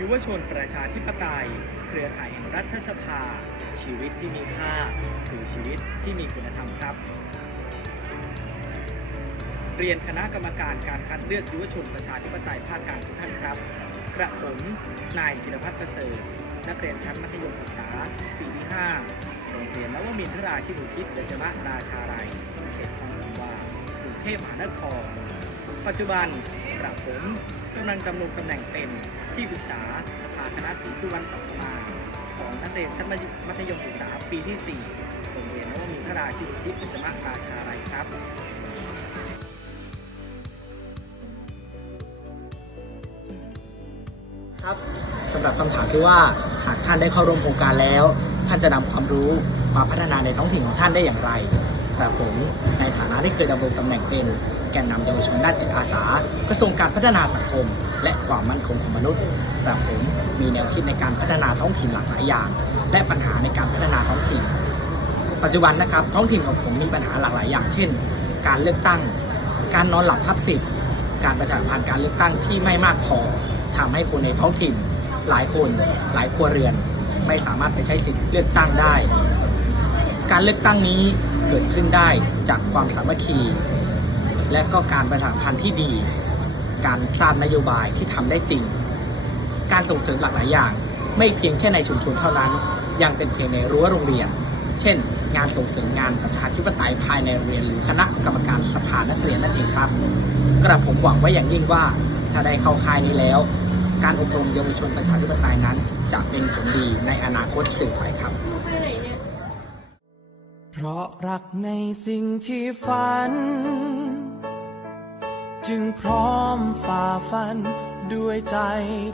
ยุวชนประชาธิปไตย เครือข่ายแห่งรัฐสภา ชีวิตที่มีค่าคือชีวิตที่มีคุณธรรมครับ เรียนคณะกรรมการการคัดเลือกยุวชนประชาธิปไตยภาคกลางทุกท่านครับ กระผมนายพิรพัฒน์ประเสริฐนักเรียนชั้นมัธยมศึกษา ปีที่ 5 โรงเรียนนวมินทราชินุทิศเดชมะราชาลัยเขตคลองสามวากรุงเทพมหานคร ปัจจุบัน ระผมกำลังดำรงตำแหน่งเป็นที่ปรึกษาสภาคณะศรีสุวรรณปัตมา ของนักเรียนชั้นมัธยมศึกษาปีที่ 4 โรงเรียนนวมินทราชินุทิศเดชมะราชาลัยครับครับสำหรับคำถามที่ว่าหากท่านได้เข้าร่วมโครงการแล้ว ท่านจะนำความรู้มาพัฒนาในท้องถิ่นของท่านได้อย่างไร กระผมในฐานะที่เคยดำรงตำแหน่งเป็นแกนนำเยาวชนด้านจิตอาสา กระทรวงการพัฒนาสังคม และความมั่นคงของมนุษย์กระผมมีแนวคิดในการพัฒนาท้องถิ่นหลากหลายอย่าง และปัญหาในการพัฒนาท้องถิ่น ปัจจุบันนะครับท้องถิ่นของผมมีปัญหาหลากหลายอย่าง เช่น การเลือกตั้ง การนอนหลับทับสิทธิ์การประชาสัมพันธ์การเลือกตั้งที่ไม่มากพอทำให้คนในท้องถิ่น หลายคนหลายครัวเรือน ไม่สามารถไปใช้สิทธิ์เลือกตั้งได้ การเลือกตั้งนี้เกิดขึ้นได้จากความสามัคคี และก็การประชาสัมพันธ์ที่ดี การสร้างนโยบายที่ทำได้จริง การส่งเสริมหลากหลายอย่าง ไม่เพียงแค่ในชุมชนเท่านั้น ยังเป็นเพียงในรั้วโรงเรียน เช่น งานส่งเสริมงานประชาธิปไตยภายในโรงเรียนหรือคณะกรรมการสภานักเรียนนั่นเองครับ กระผมหวังไว้อย่างยิ่งว่าถ้าได้เข้าค่ายนี้แล้ว การอบรมเยาวชนประชาธิปไตยนั้น จะเป็นผลดีในอนาคตสืบไปครับ ราะรักในสิ่งที่ฝัน จึงพร้อมฝ่าฟันด้วยใจ